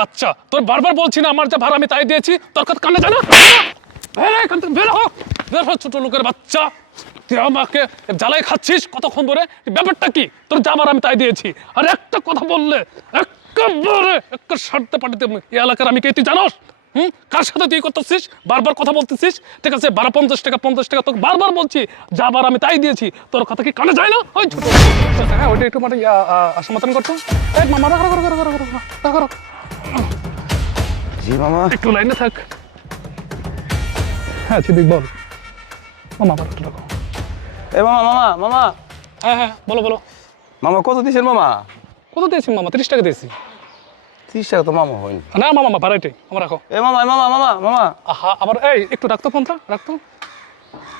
বাচ্চা তোর বারবার বলছি না আমার যা ভাড়া আমি তাই দিয়েছি তোর কথা কানে জানা এখান থেকে বের হ ছোট লোকের বাচ্চা তুই আমাকে জ্বালাই খাচ্ছিস কতক্ষণ ধরে ব্যাপারটা কি তোর যা ভাড়া আমি তাই দিয়েছি আর একটা কথা বললে একেবারে একটা সারতে পাঠাতে এই এলাকার আমি কে তুই জানোস কার সাথে তুই করতেছিস বারবার কথা বলতেছিস ঠিক আছে 12 50 টাকা তোকে বারবার বলছি যা ভাড়া আমি তাই দিয়েছি তোর কথা কি কানে যায় না ওই ছোট হ্যাঁ ওইটা একটু মানে সমাধান করতো এই মামা রাখ জি মামা একটু লাইনে থাক হ্যাঁ সিদ্দিক বল মামা একটু রাখো এ মামা মামা মামা হ্যাঁ বলো মামা কত দিছেন মামা? কত দিয়েছি মামা 30 টাকা দিয়েছি 30 টাকা তো মামা হয়নি। না মামা ভাড়াইটাই আমার রাখো এ মামা মামা মামা মামা আহা আবার এই একটু রাখতো ফোনটা রাখতো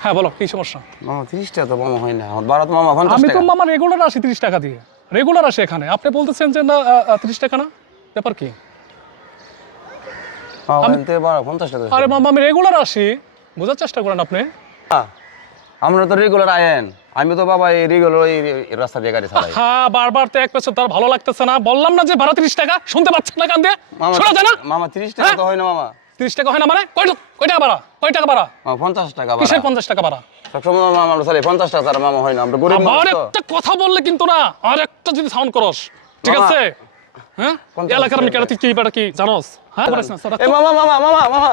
হ্যাঁ বলো কি সমস্যা মামা 30 টাকা তো মামা হয় না আমার ভাড়া তো মামা 50 আমি টাকা। তো মামা রেগুলার আসি 30 টাকা দিয়ে রেগুলার আসি এখানে আপনি বলতেছেন যে না 30 টাকা না ব্যাপার কি মামা এনতে ভাড়া 50 টাকা। আরে মামা আমি রেগুলার আসি বোঝার চেষ্টা করেন আপনি আমরা তো রেগুলার আয়েন আমি তো বাবা এই রেগুলার এই রাস্তা দিয়ে গাড়ি চালাই। হ্যাঁ বারবার তো এক পেছন তার ভালো লাগতেছে না বললাম না যে ভাড়া 30 টাকা শুনতে পাচ্ছেন না কান দিয়ে মামা শোনা যায় না মামা 30 টাকা তো হয় না মামা। 30 টাকা হয় না মানে কয় টাকা ভাড়া মামা 50 টাকা ভাড়া। কিসের 50 টাকা ভাড়া সবসময় মামা আমরা চালাই 50 টাকা তার মামা হয় না আমরা গরিব আবার মানুষ তো। একটা কথা বললে কিন্তু না আর একটা যদি সাউন্ড করস ঠিক মামা, আছে হ্যাঁ 50 এলাকার আমি কেন কি বেটা কি জানোস হ্যাঁ বলিস না এ মামা মামা মামা মামা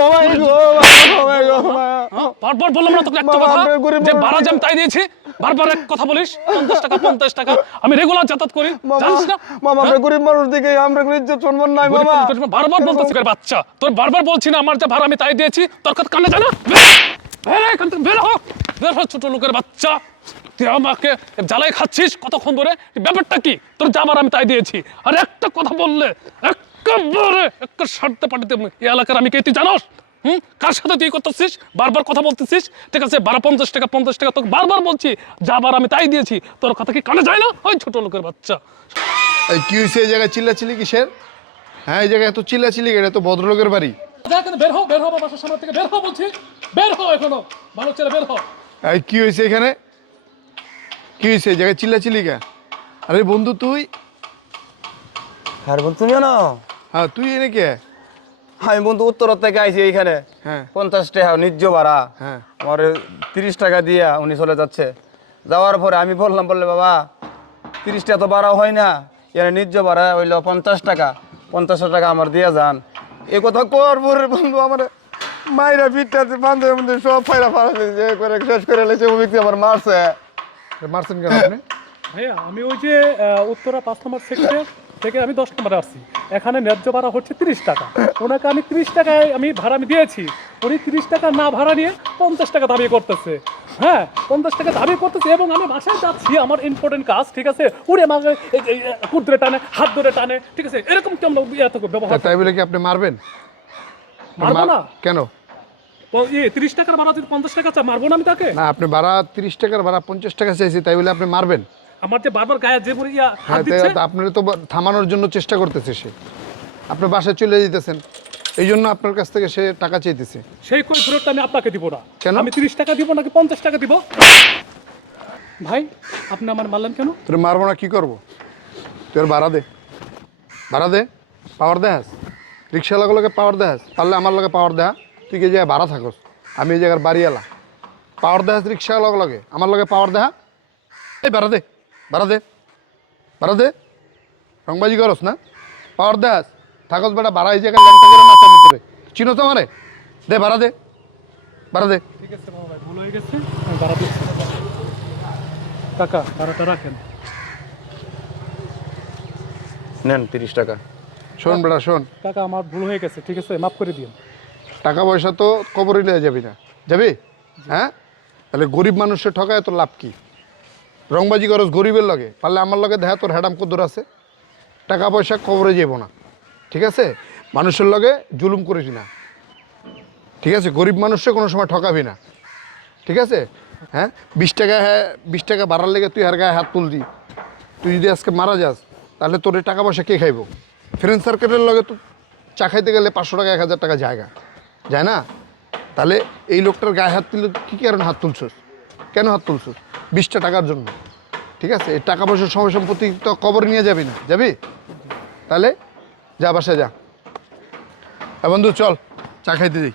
ও মাই গো মামা বারবার বললাম না তোকে একটা মামা, কথা আমরা গরিব যে মানুষ। ভাড়া যে আমি তাই দিয়েছি বারবার এক কথা বলিস 50 টাকা আমি রেগুলার যাতায়াত করি জানিস না মামা আমরা গরিব মানুষ দিকে আমরা কোনো ইজ্জত সম্মান নাই মামা। বারবার বলতেছি বাচ্চা তোর বারবার বলছি না আমার যা ভাড়া আমি তাই দিয়েছি তোর কথা কানে জানা এখান থেকে বের হ ছোট লোকের বাচ্চা তুই আমাকে জ্বালাই খাচ্ছিস কতক্ষণ ধরে ব্যাপারটা কি তোর যা ভাড়া আমি তাই দিয়েছি আর একটা কথা বললে একেবারে একটা সারতে পাঠাতে এই এলাকার আমি কে তুই জানোস কার সাথে তুই করতেছিস বারবার কথা বলতেছিস ঠিক আছে 50 টাকা তোকে বারবার বলছি যা ভাড়া আমি তাই দিয়েছি তোর কথা কি কানে যায় না ওই ছোট লোকের বাচ্চা এই কি হয়েছে এই জায়গায় চিল্লাচিল্লি কিসের? হ্যাঁ এই জায়গায় এত চিল্লাচিল্লি এটা তো ভদ্রলোকের বাড়ি। বের হো বাসার সামনে থেকে বের হো বলছি বের হো এখনো ভালো ছেলে বের হো এই কি হয়েছে এখানে? কি হয়েছে এই জায়গায় চিল্লাচিল্লি কে? আরে বন্ধু তুই? আরে বন্ধু তুমি না হ্যাঁ তুই এনে কে? আমি বন্ধু উত্তর থেকে আইছি এইখানে হ্যাঁ 50 টাকা নিজ ভাড়া হ্যাঁ আমার 30 টাকা দিয়া উনি চলে যাচ্ছে যাওয়ার পরে আমি বললে বাবা 30 টাকা তো ভাড়া হয় না এর নিজ ভাড়া হইলো 50 টাকা 50 টাকা আমার দিয়ে যান এই কথা করবো রে বন্ধু আমার মাইরা পিঠটাতে বান্ধবের মধ্যে সব ফাইরা যে করে শেষ করে লেছে ও ব্যক্তি আমার মারছে। মারছেন কেন আপনি? ভাইয়া আমি ওই যে উত্তরা 5 নম্বর সেক্টর থেকে আমি 10 নম্বরে আসছি এখানে ন্যায্য ভাড়া হচ্ছে 30 টাকা ওনাকে আমি 30 টাকায় আমি ভাড়া আমি দিয়েছি উনি 30 টাকা না ভাড়া নিয়ে 50 টাকা দাবি করতেছে হ্যাঁ 50 টাকা দাবি করতেছে এবং আমি বাসায় যাচ্ছি আমার ইম্পর্টেন্ট কাজ ঠিক আছে উনি আমাকে কুদরে টানে হাত ধরে টানে ঠিক আছে এরকম কেমন এত ব্যবহার তাই বলে কি আপনি মারবেন? মারবো না কেন? ও 30 টাকার ভাড়া যদি 50 টাকা চা মারবো না আমি তাকে না আপনি ভাড়া 30 টাকার ভাড়া 50 টাকা চাইছি তাই বলে আপনি মারবেন? আমার যে বারবার গায়ে যে পরে হাত হ্যাঁ দিচ্ছে আপনার তো থামানোর জন্য চেষ্টা করতেছে সে আপনি বাসায় চলে যেতেছেন এই জন্য আপনার কাছ থেকে সে টাকা চাইতেছে। সেই কই ফেরতটা আমি আপনাকে দিব না কেন? আমি 30 টাকা দিব নাকি 50 টাকা দিব ভাই আপনি আমার মারলেন কেন তোর মারবো না কি করবো? তোর ভাড়া দে পাওয়ার দেখাস রিক্সাওয়ালাগুলোকে পাওয়ার দেখাস পারলে আমার লগে পাওয়ার দেখা তুই কে জায়গায় ভাড়া থাকস আমি এই জায়গার বাড়ি এলা পাওয়ার দেখাস রিক্সাওয়ালাগুলোকে আমার লগে পাওয়ার দেখা এই ভাড়া দে রংবাজি করস না পাওয়ার দেখাস থাকস বেটা ভাড়া এই জায়গায় ল্যাংটা করে নাচার ভিতরে চিনো তো আমারে দে ভাড়া দে ঠিক আছে বাবা ভাই ভুল হয়ে গেছে আমি ভাড়া দিচ্ছি টাকা ভাড়াটা রাখেন নেন 30 টাকা। শোন বেটা শোন টাকা আমার ভুল হয়ে গেছে ঠিক আছে মাফ করে দিন টাকা পয়সা তো কবরই লিয়ে যাবি না যাবি? হ্যাঁ তাহলে গরিব মানুষের ঠকায় তোর লাভ কি? রংবাজি করস গরিবের লগে পারলে আমার লগে দেখা তোর হ্যাডাম কদ্দুর আছে টাকা পয়সা কবরে যাব না ঠিক আছে? মানুষের লগে জুলুম করিস না ঠিক আছে? গরিব মানুষকে কোনো সময় ঠকাবি না ঠিক আছে? হ্যাঁ 20 টাকা হ্যাঁ 20 টাকা ভাড়ার লেগে তুই আর গায়ে হাত তুলদি তুই যদি আজকে মারা যাস তাহলে তোর এই টাকা পয়সা কে খাইব? ফ্রেন্ড সার্কেলের লগে তো চা খাইতে গেলে 500 টাকা 1000 টাকা জায়গা যায় না? তাহলে এই লোকটার গায়ে হাত তুললে কী কারণে হাত তুলছস? কেন হাত তুলছস? 20টা টাকার জন্য ঠিক আছে? এই টাকা পয়সার সময় সম্পত্তি তো কবর নিয়ে যাবি না যাবি? তাহলে যা বাসায় যা। বন্ধু চল চা খাইতে দিই।